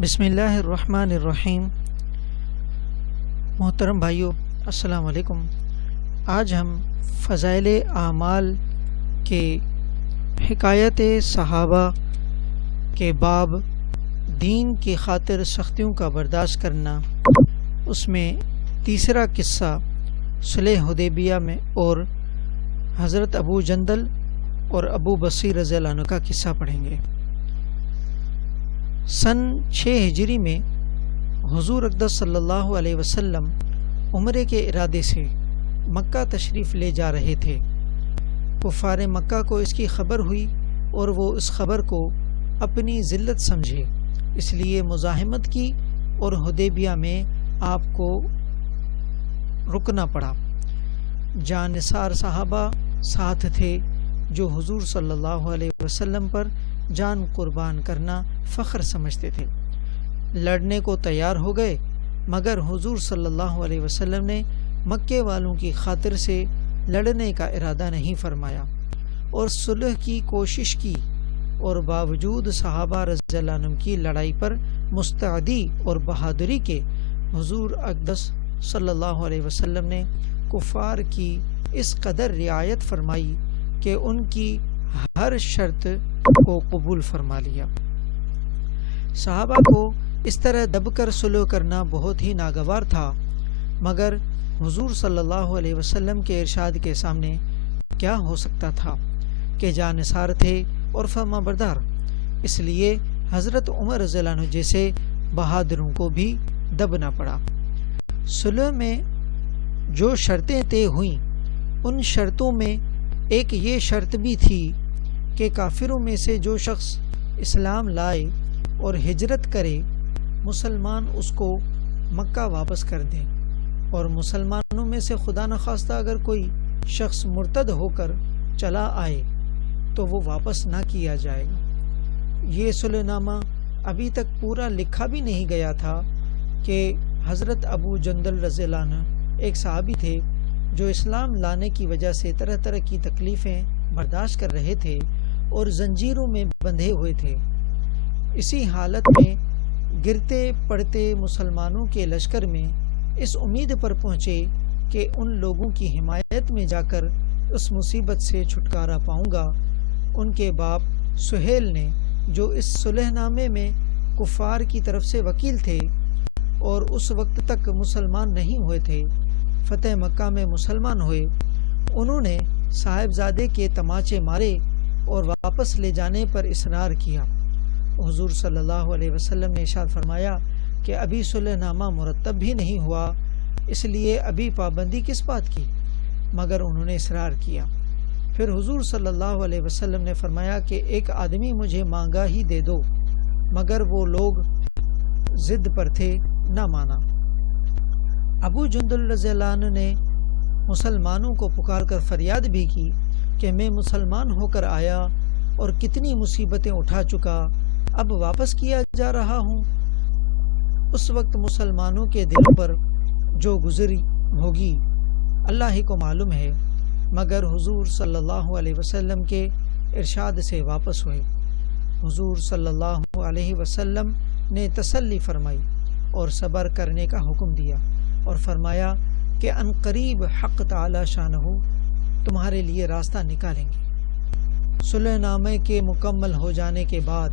بسم اللہ الرحمن الرحیم۔ محترم بھائیو، السلام علیکم۔ آج ہم فضائل اعمال کے حکایت صحابہ کے باب دین کی خاطر سختیوں کا برداشت کرنا، اس میں تیسرا قصہ صلح حدیبیہ میں اور حضرت ابو جندل اور ابو بصیر رضی اللہ عنہ کا قصہ پڑھیں گے۔ سن 6 ہجری میں حضور اقدس صلی اللہ علیہ وسلم عمرے کے ارادے سے مکہ تشریف لے جا رہے تھے۔ کفار مکہ کو اس کی خبر ہوئی اور وہ اس خبر کو اپنی ذلت سمجھے، اس لیے مزاحمت کی اور حدیبیہ میں آپ کو رکنا پڑا۔ جانثار صحابہ ساتھ تھے جو حضور صلی اللہ علیہ وسلم پر جان قربان کرنا فخر سمجھتے تھے۔ لڑنے کو تیار ہو گئے، مگر حضور صلی اللہ علیہ وسلم نے مکے والوں کی خاطر سے لڑنے کا ارادہ نہیں فرمایا اور صلح کی کوشش کی، اور باوجود صحابہ رضی اللہ عنہم کی لڑائی پر مستعدی اور بہادری کے، حضور اقدس صلی اللہ علیہ وسلم نے کفار کی اس قدر رعایت فرمائی کہ ان کی ہر شرط کو قبول فرما لیا۔ صحابہ کو اس طرح دب کر صلح کرنا بہت ہی ناگوار تھا، مگر حضور صلی اللہ علیہ وسلم کے ارشاد کے سامنے کیا ہو سکتا تھا کہ جانثار تھے اور فرما بردار، اس لیے حضرت عمر رضی اللہ عنہ جیسے بہادروں کو بھی دبنا پڑا۔ صلح میں جو شرطیں طے ہوئیں، ان شرطوں میں ایک یہ شرط بھی تھی کہ کافروں میں سے جو شخص اسلام لائے اور ہجرت کرے، مسلمان اس کو مکہ واپس کر دیں، اور مسلمانوں میں سے خدا نخواستہ اگر کوئی شخص مرتد ہو کر چلا آئے تو وہ واپس نہ کیا جائے گا۔ یہ صلح نامہ ابھی تک پورا لکھا بھی نہیں گیا تھا کہ حضرت ابو جندل رضی اللہ عنہ ایک صحابی تھے جو اسلام لانے کی وجہ سے طرح طرح کی تکلیفیں برداشت کر رہے تھے اور زنجیروں میں بندھے ہوئے تھے۔ اسی حالت میں گرتے پڑتے مسلمانوں کے لشکر میں اس امید پر پہنچے کہ ان لوگوں کی حمایت میں جا کر اس مصیبت سے چھٹکارا پاؤں گا۔ ان کے باپ سہیل نے، جو اس صلح نامے میں کفار کی طرف سے وکیل تھے اور اس وقت تک مسلمان نہیں ہوئے تھے، فتح مکہ میں مسلمان ہوئے، انہوں نے صاحبزادے کے تماچے مارے اور واپس لے جانے پر اصرار کیا۔ حضور صلی اللہ علیہ وسلم نے ارشاد فرمایا کہ ابھی صلح نامہ مرتب بھی نہیں ہوا، اس لیے ابھی پابندی کس بات کی، مگر انہوں نے اصرار کیا۔ پھر حضور صلی اللہ علیہ وسلم نے فرمایا کہ ایک آدمی مجھے مانگا ہی دے دو، مگر وہ لوگ ضد پر تھے، نہ مانا۔ ابو جندل رضی اللہ عنہ نے مسلمانوں کو پکار کر فریاد بھی کی کہ میں مسلمان ہو کر آیا اور کتنی مصیبتیں اٹھا چکا، اب واپس کیا جا رہا ہوں۔ اس وقت مسلمانوں کے دل پر جو گزری ہوگی اللہ ہی کو معلوم ہے، مگر حضور صلی اللہ علیہ وسلم کے ارشاد سے واپس ہوئے۔ حضور صلی اللہ علیہ وسلم نے تسلی فرمائی اور صبر کرنے کا حکم دیا اور فرمایا کہ عنقریب حق تعالی شانہ تمہارے لیے راستہ نکالیں گے۔ صلح نامے کے مکمل ہو جانے کے بعد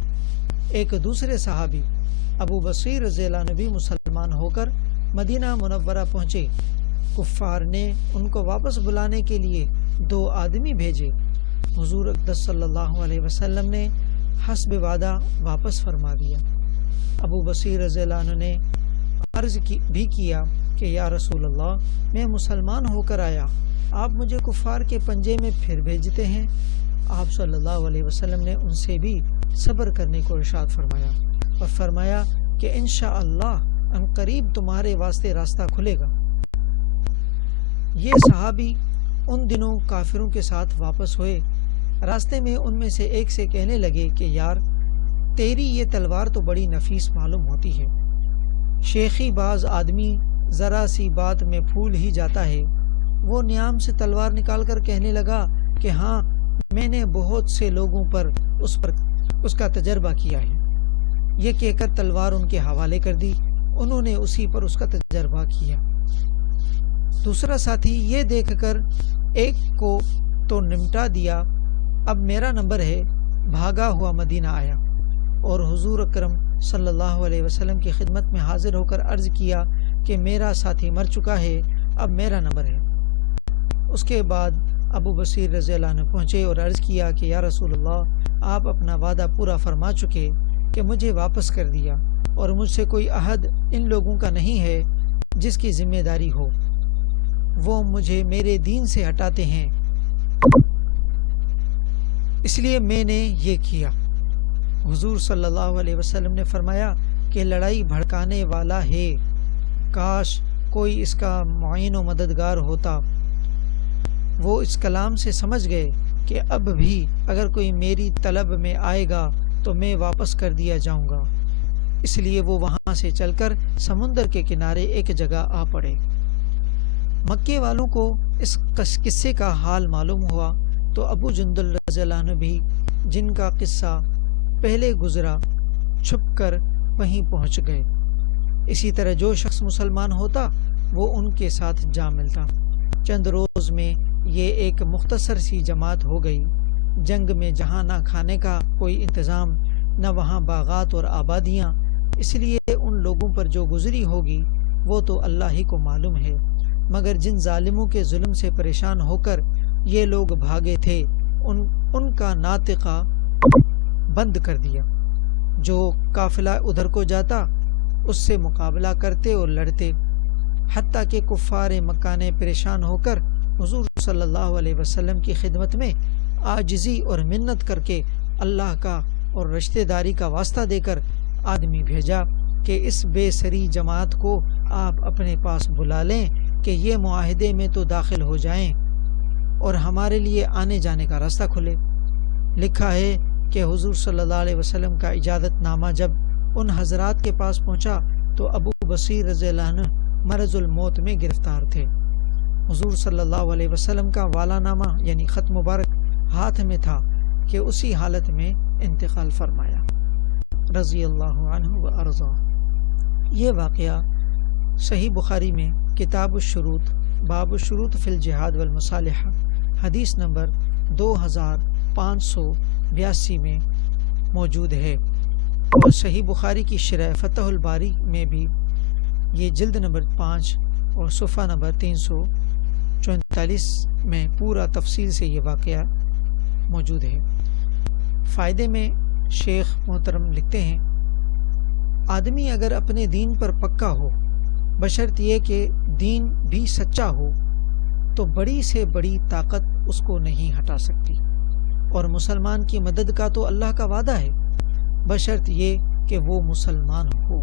ایک دوسرے صحابی ابو بصیر رضی اللہ عنہ بھی مسلمان ہو کر مدینہ منورہ پہنچے۔ کفار نے ان کو واپس بلانے کے لیے 2 آدمی بھیجے۔ حضور اقدس صلی اللہ علیہ وسلم نے حسب وعدہ واپس فرما دیا۔ ابو بصیر رضی اللہ عنہ نے عرض بھی کیا کہ یا رسول اللہ، میں مسلمان ہو کر آیا، آپ مجھے کفار کے پنجے میں پھر بھیجتے ہیں۔ آپ صلی اللہ علیہ وسلم نے ان سے بھی صبر کرنے کو ارشاد فرمایا اور فرمایا کہ انشاءاللہ عنقریب تمہارے واسطے راستہ کھلے گا۔ یہ صحابی ان دنوں کافروں کے ساتھ واپس ہوئے۔ راستے میں ان میں سے ایک سے کہنے لگے کہ یار، تیری یہ تلوار تو بڑی نفیس معلوم ہوتی ہے۔ شیخی باز آدمی ذرا سی بات میں پھول ہی جاتا ہے۔ وہ نیام سے تلوار نکال کر کہنے لگا کہ ہاں، میں نے بہت سے لوگوں پر اس کا تجربہ کیا ہے۔ یہ کہہ کر تلوار ان کے حوالے کر دی۔ انہوں نے اسی پر اس کا تجربہ کیا۔ دوسرا ساتھی یہ دیکھ کر ایک کو تو نمٹا دیا، اب میرا نمبر ہے، بھاگا ہوا مدینہ آیا اور حضور اکرم صلی اللہ علیہ وسلم کی خدمت میں حاضر ہو کر عرض کیا کہ میرا ساتھی مر چکا ہے، اب میرا نمبر ہے۔ اس کے بعد ابو بصیر رضی اللہ عنہ پہنچے اور عرض کیا کہ یا رسول اللہ، آپ اپنا وعدہ پورا فرما چکے کہ مجھے واپس کر دیا، اور مجھ سے کوئی عہد ان لوگوں کا نہیں ہے جس کی ذمہ داری ہو، وہ مجھے میرے دین سے ہٹاتے ہیں، اس لیے میں نے یہ کیا۔ حضور صلی اللہ علیہ وسلم نے فرمایا کہ لڑائی بھڑکانے والا ہے، کاش کوئی اس کا معین و مددگار ہوتا۔ وہ اس کلام سے سمجھ گئے کہ اب بھی اگر کوئی میری طلب میں آئے گا تو میں واپس کر دیا جاؤں گا، اس لیے وہ وہاں سے چل کر سمندر کے کنارے ایک جگہ آ پڑے۔ مکے والوں کو اس قصے کا حال معلوم ہوا تو ابو جندل رضی اللہ عنہ بھی، جن کا قصہ پہلے گزرا، چھپ کر وہیں پہنچ گئے۔ اسی طرح جو شخص مسلمان ہوتا وہ ان کے ساتھ جا ملتا۔ چند روز میں یہ ایک مختصر سی جماعت ہو گئی۔ جنگ میں جہاں نہ کھانے کا کوئی انتظام، نہ وہاں باغات اور آبادیاں، اس لیے ان لوگوں پر جو گزری ہوگی وہ تو اللہ ہی کو معلوم ہے، مگر جن ظالموں کے ظلم سے پریشان ہو کر یہ لوگ بھاگے تھے، ان کا ناطقہ بند کر دیا۔ جو قافلہ ادھر کو جاتا اس سے مقابلہ کرتے اور لڑتے، حتیٰ کہ کفار مکہ نے پریشان ہو کر حضور صلی اللہ علیہ وسلم کی خدمت میں عاجزی اور منت کر کے اللہ کا اور رشتہ داری کا واسطہ دے کر آدمی بھیجا کہ اس بے سری جماعت کو آپ اپنے پاس بلا لیں کہ یہ معاہدے میں تو داخل ہو جائیں اور ہمارے لیے آنے جانے کا راستہ کھلے۔ لکھا ہے کہ حضور صلی اللہ علیہ وسلم کا اجازت نامہ جب ان حضرات کے پاس پہنچا تو ابو بصیر رضی اللہ عنہ مرض الموت میں گرفتار تھے۔ حضور صلی اللہ علیہ وسلم کا والا نامہ یعنی خط مبارک ہاتھ میں تھا کہ اسی حالت میں انتقال فرمایا، رضی اللہ عنہ و ارضا۔ یہ واقعہ صحیح بخاری میں کتاب الشروط باب الشروط فی الجہاد والمصالحہ حدیث نمبر 2582 میں موجود ہے، اور صحیح بخاری کی شرح فتح الباری میں بھی یہ جلد نمبر 5 اور صفحہ نمبر 344 میں پورا تفصیل سے یہ واقعہ موجود ہے۔ فائدے میں شیخ محترم لکھتے ہیں، آدمی اگر اپنے دین پر پکا ہو، بشرط یہ کہ دین بھی سچا ہو، تو بڑی سے بڑی طاقت اس کو نہیں ہٹا سکتی، اور مسلمان کی مدد کا تو اللہ کا وعدہ ہے، بشرط یہ کہ وہ مسلمان ہو۔